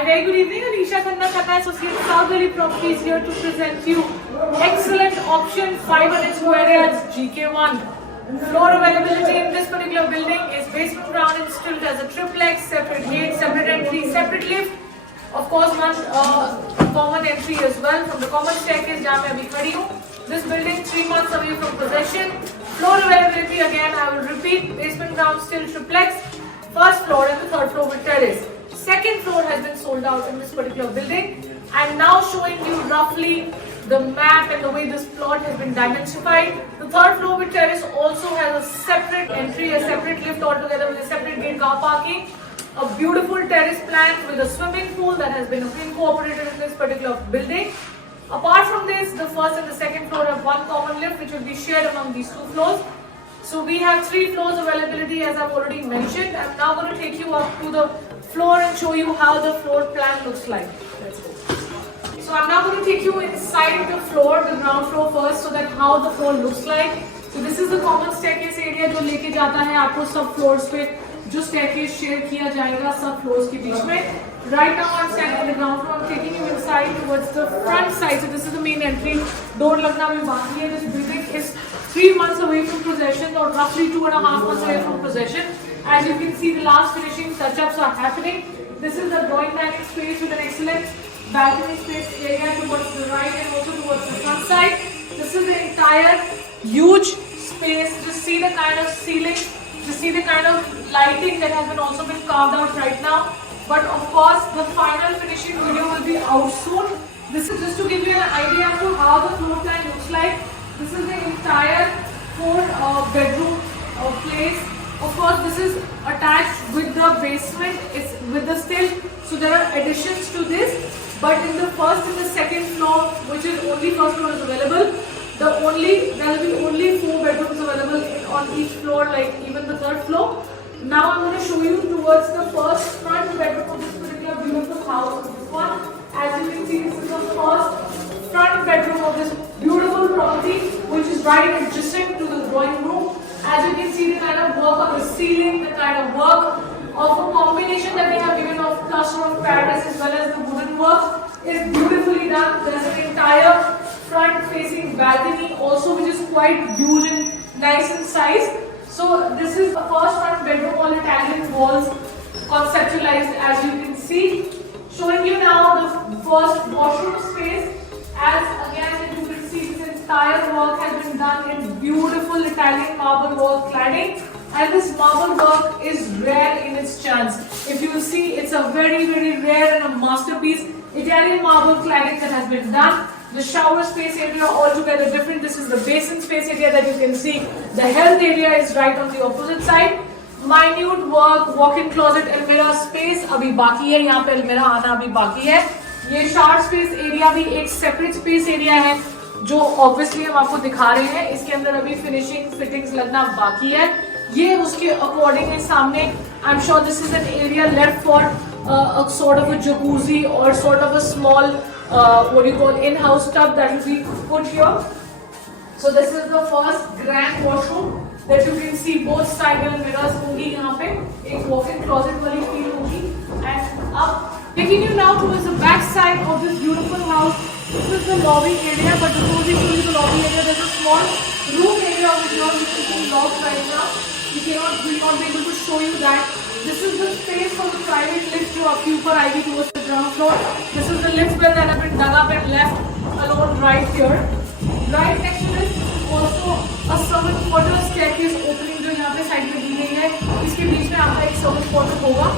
Hi, very good evening. Alisha Khanna, Khanna Associate, South Delhi Properties here to present you excellent option 500 square yards GK1. Floor availability in this particular building is basement ground installed as a triplex, separate gate, separate entry, separate lift. Of course, one common entry as well from the common staircase जहाँ मैं अभी खड़ी हूँ. This building 3 months away from possession. Floor availability again I will repeat, basement ground still triplex, first floor and the third floor with terrace. Second floor has been sold out in this particular building. I'm now showing you roughly the map and the way this plot has been dimensified. The third floor with terrace also has a separate entry, a separate lift altogether with a separate gate car parking. A beautiful terrace plan with a swimming pool that has been incorporated in this particular building. Apart from this, the first and the second floor have one common lift which will be shared among these two floors. So we have 3 floors availability as I've already mentioned. I'm now going to take you up to the floor and show you how the floor plan looks like. Let's go. So I'm now going to take you inside the floor, the ground floor first, so that how the floor looks like. So this is the common staircase area जो लेके जाता है आपको सब floors पे जो staircase share किया जाएगा सब floors के बीच में. Right now I'm standing on the ground floor. I'm taking you inside towards the front side. So this is the main entry. Door लगना भी बाकी है. This building is 3 months away from possession or roughly 2.5 months away from possession. As you can see, the last finishing touch-ups are happening. This is the drawing dining space with an excellent balcony space area towards the right and also towards the front side. This is the entire huge space. Just see the kind of ceiling, just see the kind of lighting that has been also been carved out right now. But of course, the final finishing video will be out soon. This is just to give you an idea as to how the floor plan looks like. This is the entire 4 bedroom place. Of course, this is attached with the basement. It's with the still. So there are additions to this. But in the first and the second floor, which is only first floor is available, there will be only 4 bedrooms available on each floor, like even the third floor. Now I'm going to show you towards the first front bedroom of this particular beautiful house. This one, as you can see, this is the first front bedroom of this beautiful property, which is right adjacent to the drawing room. As you can see, the kind of work on the ceiling, the kind of work of a combination that they have given of cluster of Paris as well as the wooden work is beautifully done. There is an entire front-facing balcony also, which is quite huge and nice in size. So this is the first front bedroom, all Italian walls conceptualized, as you can see. Showing you now the first washroom space. As again you can see, this entire work has been done in beautiful Italian marble wall cladding, and this marble work is rare in its chance. If you see, it's a very rare and a masterpiece Italian marble cladding that has been done. The shower space area altogether different. This is the basin space area that you can see. The health area is right on the opposite side. Minute work, walk-in closet, almirah space अभी बाकी है. यहाँ पे almirah आना अभी बाकी है. ये shower space area भी एक separate space area है जो obviously हम आपको दिखा रहे हैं. इसके अंदर अभी finishing fittings लगना बाकी है. ये उसके according है सामने. I'm sure this is an area left for a sort of a jacuzzi or sort of a small what do you call in-house tub that will be put here. So this is the first grand washroom that you can see. Both side mirrors होंगी यहाँ पे. एक walk-in closet वाली feel होगी. And up, taking you now towards the back side of this beautiful house. This is the lobby area, but before we show you the lobby area, there's a small room area over here which is being locked right now. We will not be able to show you that. This is the space for the private lift जो आपके ऊपर आएगी towards the ground floor. This is the lift bell that have been dug up and left alone right here. Right next to this also a servant quarter staircase opening जो यहाँ पे side में दी गई है. इसके बीच में आपका एक servant quarter होगा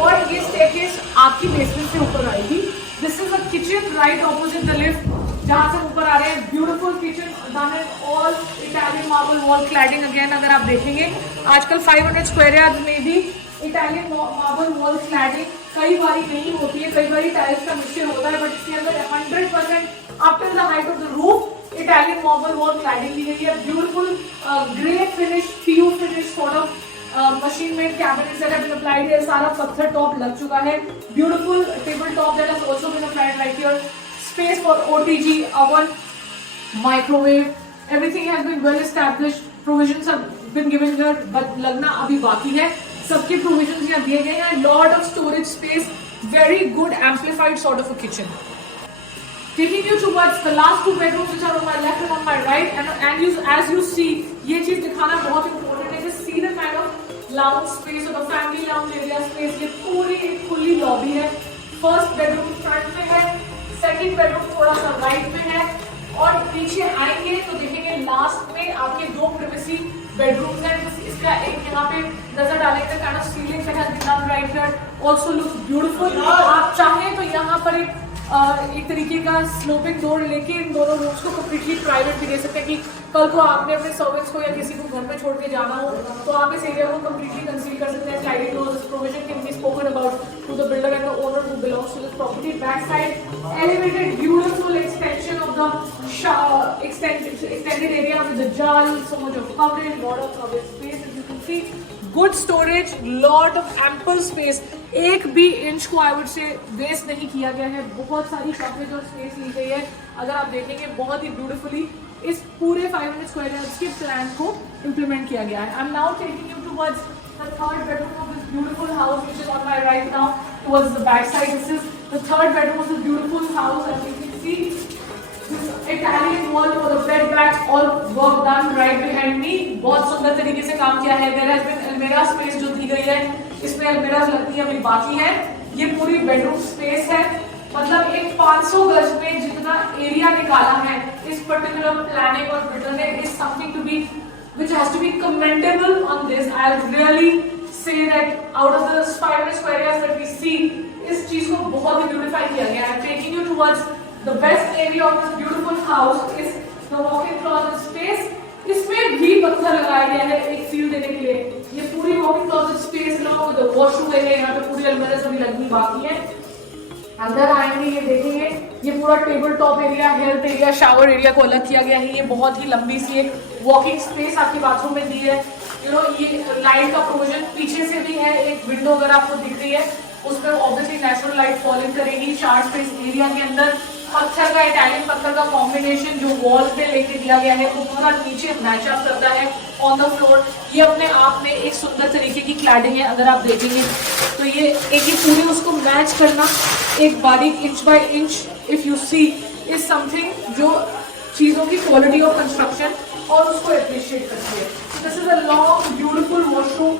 और ये staircase आपकी basement से ऊपर आएगी. This is a kitchen right opposite the lift. जहाँ से ऊपर आ रहे हैं beautiful kitchen done in all Italian marble wall cladding. Again अगर आप देखेंगे आजकल 500 square yards में भी Italian marble wall cladding कई बारी नहीं होती है, कई बारी टाइल्स का मिक्सचर होता है, बट इसके अंदर 100% up till the height of the roof Italian marble wall cladding दी गई है. Beautiful grey finish, PU finish sort of machine made cabinets that have been applied here. सारा पत्थर टॉप लग चुका है. Beautiful table top that has also been applied right here. Space for OTG, oven, microwave. Everything has been well established. Provisions have been given here, but लगना अभी बाकी है. सबके प्रोविजंस यहाँ दिए गए हैं. Lot of storage space very good amplified sort of a kitchen. Taking you towards the last two bedrooms which are on my left and on my right, and as you see, ये चीज दिखाना बहुत important है. Just see the kind of lounge space or the family lounge area space. ये पूरी एक खुली lobby है. First bedroom front में है, second bedroom थोड़ा सा right में है, और पीछे आएंगे तो देखेंगे लास्ट में आपके दो privacy bedrooms हैं. इसका एक यहाँ पे नजर डालेंगे kind of ceiling that has been done right here. Also looks beautiful. आप चाहें तो यहाँ पर एक तरीके का स्लोपिंग डोर लेके इन दोनों रूम्स को कम्प्लीटली प्राइवेट भी दे सकते हैं कि कल को आपने अपने सर्वेंट्स को या किसी को घर में छोड़ के जाना हो तो आप इस एरिया को कम्प्लीटली कंसील कर सकते हैं. Sliding doors provision can be spoken about to the builder and the owner who belongs to this property. Back side elevated beautiful extension of the extended area with the jal, so much of coverage, lot of coverage space as you can see. Good storage, lot of ample space. एक भी inch को I would say waste नहीं किया गया है. बहुत सारी coverage और स्पेस ली गई है. अगर आप देखेंगे बहुत ही ब्यूटीफुली इस पूरे 500 स्क्वायर यार्ड्स के प्लान को इम्प्लीमेंट किया गया है. I am now taking you towards the third bedroom of this beautiful house which is on my right now towards the back side. This is the third bedroom of this beautiful house. As you can see Italian wall for the bed back, all work done right behind me. बहुत सुंदर तरीके से काम किया है. There has been almirah space जो दी गई है, इसमें almirah लगती है अभी बाकी है. ये पूरी बेडरूम स्पेस है. मतलब एक 500 गज में जितना एरिया निकाला है इस पर्टिकुलर प्लानिंग और बिल्डर ने is something to be which has to be commendable on this. I'll really say that out of the 500 square yards that we see, इस चीज को बहुत ही ब्यूटीफाई किया गया है. Taking you towards the best area of this beautiful house is the walk-in closet space. इसमें भी पत्थर लगाया गया है एक फील देने के लिए. ये पूरी walk-in closet space ना हो तो वॉशरूम एरिया यहाँ पे पूरी अलमारी सभी लगनी बाकी है. अंदर आएंगे ये देखेंगे ये पूरा table top area, health area, shower area को अलग किया गया है. ये बहुत ही लंबी सी एक वॉकिंग स्पेस आपके बाथरूम में दी है. ये लाइट का प्रोविजन पीछे से भी है. एक विंडो अगर आपको दिख रही है उसमें obviously natural light fall in करेगी. शार्ट स्पेस एरिया के अंदर पत्थर का इटालियन पत्थर का कॉम्बिनेशन जो वॉल पे लेके दिया गया है वो पूरा नीचे मैच अप करता है ऑन द फ्लोर. ये अपने आप में एक सुंदर तरीके की क्लैडिंग है. अगर आप देखेंगे तो ये एक ही पूरी उसको मैच करना एक बारीक inch by inch if you see is something जो चीजों की क्वालिटी ऑफ कंस्ट्रक्शन और उसको अप्रिशिएट करती है. This is a long beautiful washroom,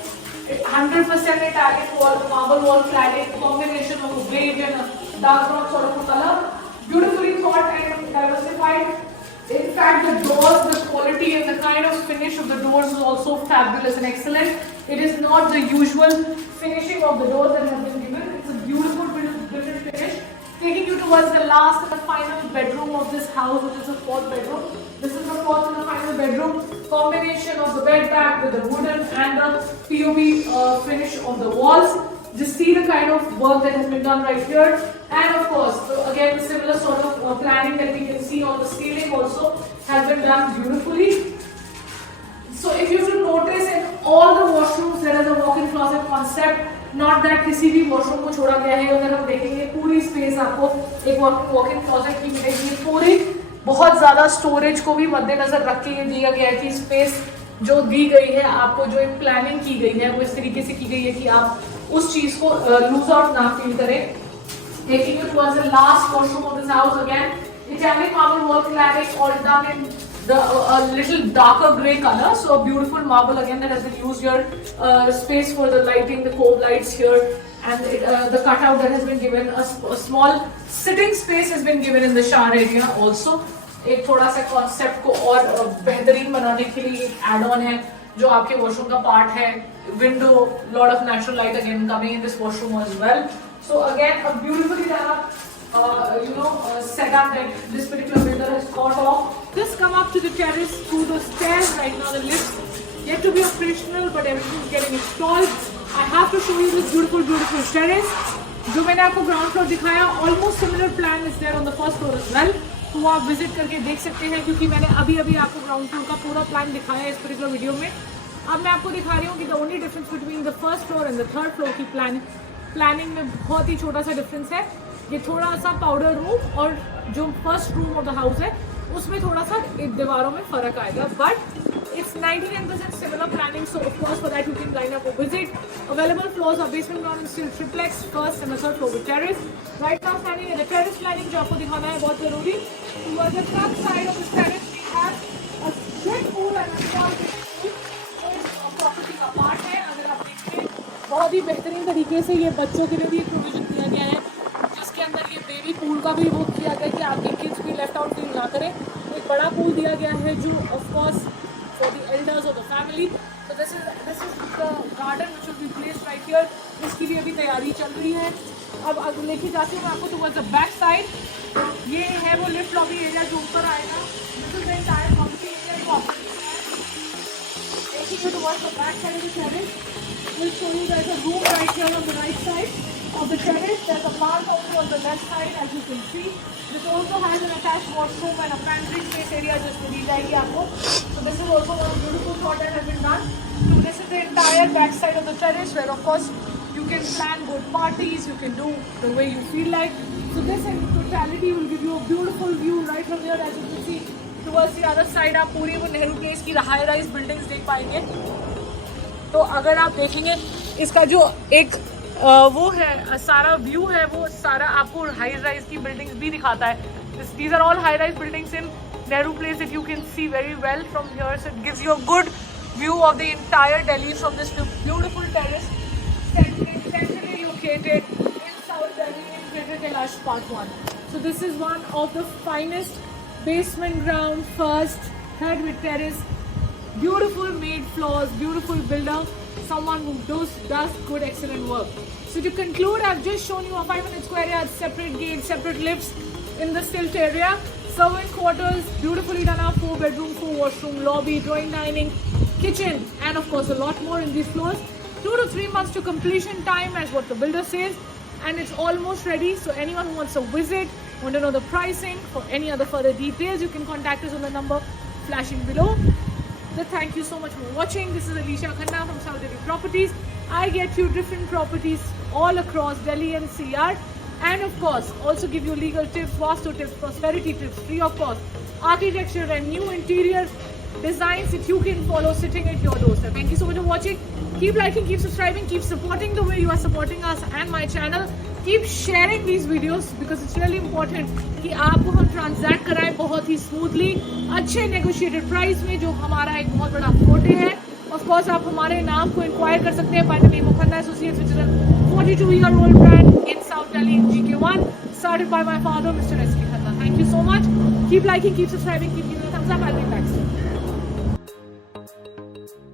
100% Italian wall, marble wall cladding, combination of beige and dark brown sort of a color. Beautifully thought and diversified. In fact, the doors, the quality and the kind of finish of the doors is also fabulous and excellent. It is not the usual finishing of the doors that has been given. It's a beautiful different finish. Taking you towards the last and the final bedroom of this house, which is the fourth bedroom. This is the fourth and the final bedroom. Combination of the bed back with the wooden and the POP finish of the walls. Just see the kind of work that has been done right here. And of course, again, similar sort of planning that we can see on the ceiling also has been done beautifully. So if you should notice in all the washrooms, there is a walk-in closet concept. Not that किसी भी washroom को छोड़ा गया है. अगर हम देखेंगे पूरी space आपको एक walk-in closet की मिलेगी. पूरी बहुत ज़्यादा storage को भी मद्देनजर रख के ये दिया गया है कि space जो दी गई है आपको जो एक planning की गई है वो इस तरीके से की गई है कि आप उस चीज को lose out ना feel करें. Taking you towards the last washroom of this house again, Italian marble wall cladding, all done in the little darker grey color. So a beautiful marble again that has been used here. Space for the lighting, the cove lights here, and the cutout that has been given. A small sitting space has been given in the shower area also. एक थोड़ा सा concept को और बेहतरीन बनाने के लिए add on है जो आपके washroom का part है. Window, lot of natural light again coming in this washroom as well. So again, a beautifully done up, setup that this particular builder has thought of. Just come up to the terrace through the stairs right now. The lifts yet to be operational, but everything is getting installed. I have to show you this beautiful terrace. जो मैंने आपको ground floor दिखाया, almost similar plan is there on the first floor as well. तो वो आप visit करके देख सकते हैं क्योंकि मैंने अभी आपको ground floor का पूरा plan दिखाया है इस particular वीडियो में. अब मैं आपको दिखा रही हूँ कि the only difference between the first floor and the third floor की प्लानिंग में बहुत ही छोटा सा डिफरेंस है. ये थोड़ा सा पाउडर रूम और जो first room of the house है उसमें थोड़ा सा दीवारों में फर्क आएगा. But It's 99% similar planning, so of course for that you can line up a visit. Available floors are basement, ground and steel triplex, first and the third floor with terrace. Right now standing at the terrace planning जो आपको दिखाना है बहुत जरूरी. Towards the front side of the terrace we have a big pool and a small pool. Property का part है. अगर आप देखें बहुत ही बेहतरीन तरीके से ये बच्चों के लिए भी एक प्रोविजन दिया गया है, जिसके अंदर ये बेबी पूल का भी वो किया गया कि आपके किड्स भी लेफ्ट आउट फील ना करें. एक बड़ा पूल दिया गया है जो of course for the elders of the family. तो this is the garden which will be placed right here. इसकी भी अभी तैयारी चल रही है. अब लेके जाती हूँ मैं आपको टुवर्ड्स द बैक साइड. ये है वो लिफ्ट लॉबी एरिया जो ऊपर आएगा. This is the entire property area जो आपको taking you towards the back side of the terrace. We'll show you there's a room right here on the right side of the terrace. There's a bath also on the left side, as you can see. This also has an attached washroom and a pantry space area just to दी जाएगी आपको. So this is also one beautiful thought that has been done. So this is the entire back side of the terrace where of course you can plan good parties, you can do the way you feel like. So this in totality will give you a beautiful view right from here, as you can see. Towards the other side आप पूरी वो Nehru place की high rise buildings देख पाएंगे. तो अगर आप देखेंगे इसका जो एक वो है सारा व्यू है, वो सारा आपको हाई राइज की बिल्डिंग्स भी दिखाता है. These are all high rise buildings in Nehru Place that you can see very well from here. So it gives you a good view of the entire Delhi from this beautiful terrace centrally located in South Delhi in Greater Kailash Part 1. So this is one of the finest basement ground, first, third with terrace, beautiful made floors, beautiful builder, someone who does good excellent work. So to conclude, I've just shown you a 500 square yard, separate gates, separate lifts in the stilt area, servant quarters, beautifully done up, 4 bedroom, 4 washroom, lobby, drawing dining, kitchen, and of course a lot more in these floors. 2 to 3 months to completion time as what the builder says, and it's almost ready. So anyone who wants to visit, want to know the pricing, for any other further details, you can contact us on the number flashing below. So thank you so much for watching. This is Alisha Khanna from South Delhi Properties. I get you different properties all across Delhi and CR, and of course also give you legal tips, vastu tips, prosperity tips, free of cost, architecture and new interior designs that you can follow sitting at your doorstep. Thank you so much for watching. Keep liking, keep subscribing, keep supporting the way you are supporting us and my channel. Keep sharing these videos because it's really important कि आपको हम transact कराएं बहुत ही smoothly, अच्छे negotiated price में, जो हमारा एक बहुत बड़ा फोटे है. ऑफ कोर्स आप हमारे नाम को इंक्वायर कर सकते हैं by the name of Khanna associates, which is a 42-year-old brand in South Delhi in GK1, started by my father, Mr. S.K. Khanna. Thank you so much. Keep liking, keep subscribing, keep giving a thumbs up. I'll be back soon.